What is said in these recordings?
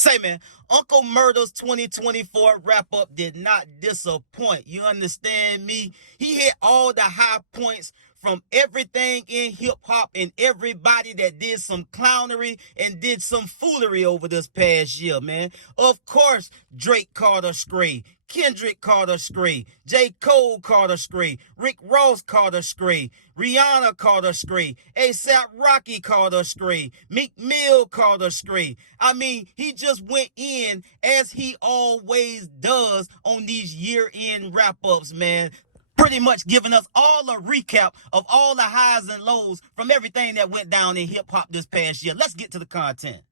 Say, man, Uncle Murda's 2024 wrap-up did not disappoint. You understand me? He hit all the high points from everything in hip-hop and everybody that did some clownery and did some foolery over this past year, man. Of course, Drake called a SCRAYS. Kendrick called a SCRAYS. Jcole called a SCRAYS. Rick-Ross called a SCRAYS. Rihanna called a SCRAYS. A$AP Rocky called a SCRAYS. Meek& called a SCRAYS. I mean, he just went in as he always does on these year-end wrap-ups, man. Pretty much giving us all a recap of all the highs and lows from everything that went down in hip-hop this past year. Let's get to the content.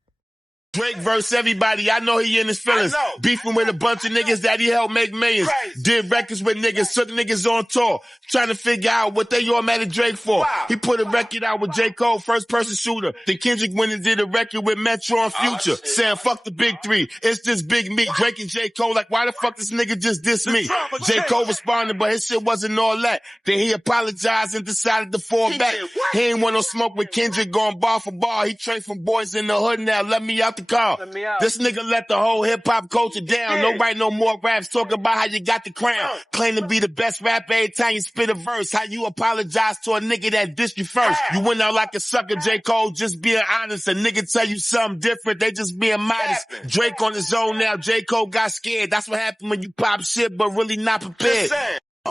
Drake versus everybody. I know he in his feelings. Beefing with a bunch of niggas that he helped make millions. Did records with niggas, took niggas on tour. Trying to figure out what they all mad at Drake for. He put a record out with Jcole, first person shooter. Then Kendrick went and did a record with Metro and Future. Saying fuck the big three. It's just Big Meek. Drake and Jcole like, why the fuck this nigga just diss me? Jcole responded, but his shit wasn't all that. Then he apologized and decided to fall back. He ain't want no smoke with Kendrick going bar for bar. He trained from boys in the hood now. Let me out the car. This nigga let the whole hip-hop culture down. Nobody no more raps. Talk about how you got the crown. Claim to be the best rapper every time you spit a verse. How you apologize to a nigga that dissed you first. You went out like a sucker, J. Cole, just being honest. A nigga tell you something different, they just being modest. Drake on his own now, J. Cole got scared. That's what happened when you pop shit but really not prepared.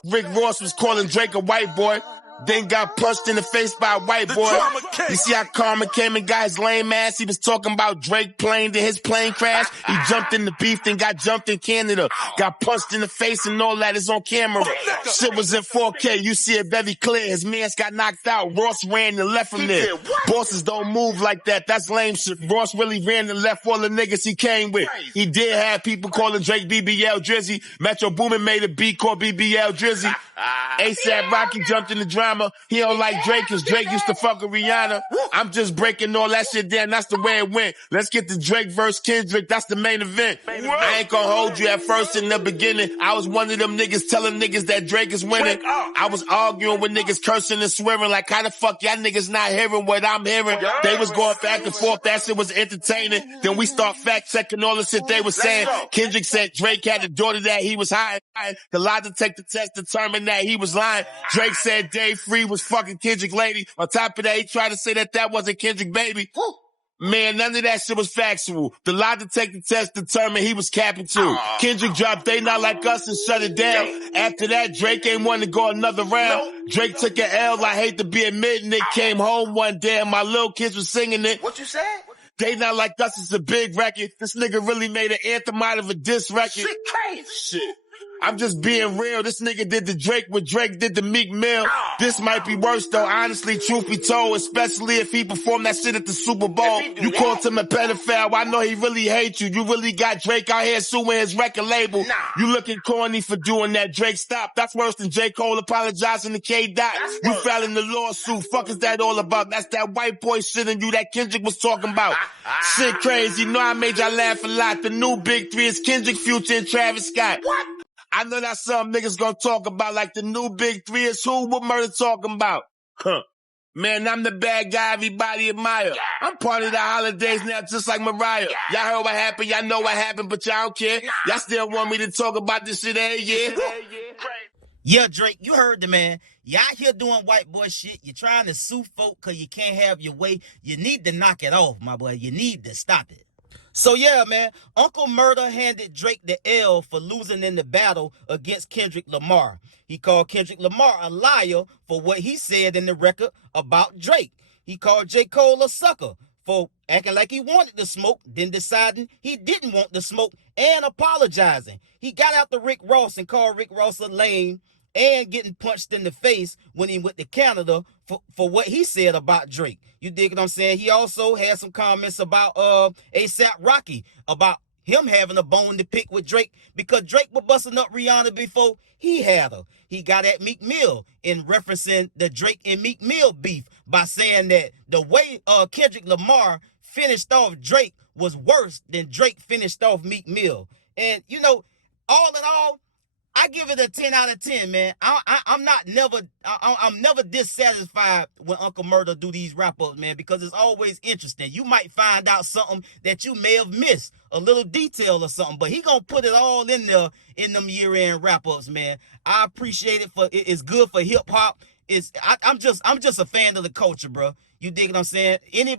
Rick-Ross was calling Drake a white boy. Then got punched in the face by a white boy. You see how Karma came and got his lame ass? He was talking about Drake plane, then his plane crashed. He jumped in the beef, then got jumped in Canada. Got punched in the face and all that is on camera. Shit was in 4K, you see it very clear. His mans got knocked out. Ross ran and left him there. Bosses don't move like that, that's lame shit. Ross really ran and left all the niggas he came with. He did have people calling Drake BBL Drizzy. Metro Boomin made a beat called BBL Drizzy. A$AP Rocky jumped in the drama. He don't like Drake cause Drake used to fuck with Rihanna. I'm just breaking all that shit down. That's the way it went. Let's get to Drake versus Kendrick. That's the main event. I ain't gonna hold you at first in the beginning. I was one of them niggas telling niggas that Drake is winning. I was arguing with niggas cursing and swearing like how the fuck y'all niggas not hearing what I'm hearing. They was going back and forth. That shit was entertaining. Then we start fact checking all the shit they was saying. Kendrick said Drake had a daughter that he was hiding. The lie to take the test determined that he was lying. Drake said Dave Free was fucking Kendrick lady. On top of that, he tried to say that that wasn't Kendrick baby. Man, none of that shit was factual. The lie to take the test determined he was capping too. Kendrick dropped They Not Like Us and shut it down. After that, Drake ain't want to go another round. Drake took an L, I hate to be admitting it. Came home one day and my little kids was singing it. What you said? They Not Like Us is a big record. This nigga really made an anthem out of a diss record. Shit crazy. Shit. I'm just being real. This nigga did the Drake what Drake did to Meek Mill. This might be worse though, honestly, truth be told, especially if he performed that shit at the Super Bowl. You called him a pedophile. I know he really hates you. You really got Drake out here suing his record label. You looking corny for doing that. Drake, stop. That's worse than J. Cole apologizing to K-Dot. You filing the lawsuit. Fuck is that all about? That's that white boy shit in you that Kendrick was talking about. Shit crazy. You know I made y'all laugh a lot. The new big three is Kendrick, Future, and Travis Scott. What? I know that's some niggas gonna talk about, like the new big three is who? What Murda talking about? Man, I'm the bad guy everybody admire. I'm part of the holidays now, just like Mariah. Y'all heard what happened, y'all know what happened, but y'all don't care. Y'all still want me to talk about this shit every year? Yeah, Drake, you heard the man. Y'all here doing white boy shit. You're trying to sue folk cause you can't have your way. You need to knock it off, my boy. You need to stop it. So yeah, man, Uncle Murda handed Drake the L for losing in the battle against Kendrick Lamar. He called Kendrick Lamar a liar for what he said in the record about Drake. He called Jcole a sucker for acting like he wanted the smoke, then deciding he didn't want the smoke and apologizing. He got after Rick-Ross and called Rick-Ross a lame and getting punched in the face when he went to Canada for what he said about Drake. You dig what I'm saying? He also had some comments about A$AP Rocky, about him having a bone to pick with Drake because Drake was busting up Rihanna before he had her. He got at Meek Mill in referencing the Drake and Meek Mill beef by saying that the way Kendrick Lamar finished off Drake was worse than Drake finished off Meek Mill. And, you know, all in all, I give it a 10 out of 10, man. I'm never dissatisfied when Uncle Murda do these wrap-ups, man, because it's always interesting. You might find out something that you may have missed, a little detail or something, but he gonna put it all in there in them year-end wrap-ups, man. I appreciate it. It's good for hip-hop. I'm just a fan of the culture, bro. You dig what I'm saying?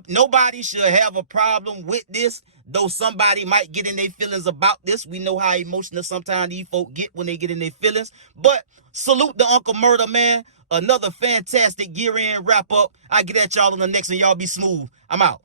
Nobody should have a problem with this, though somebody might get in their feelings about this. We know how emotional sometimes these folk get when they get in their feelings. But salute the Uncle Murda, man. Another fantastic year-end wrap-up. I get at y'all on the next one. Y'all be smooth. I'm out.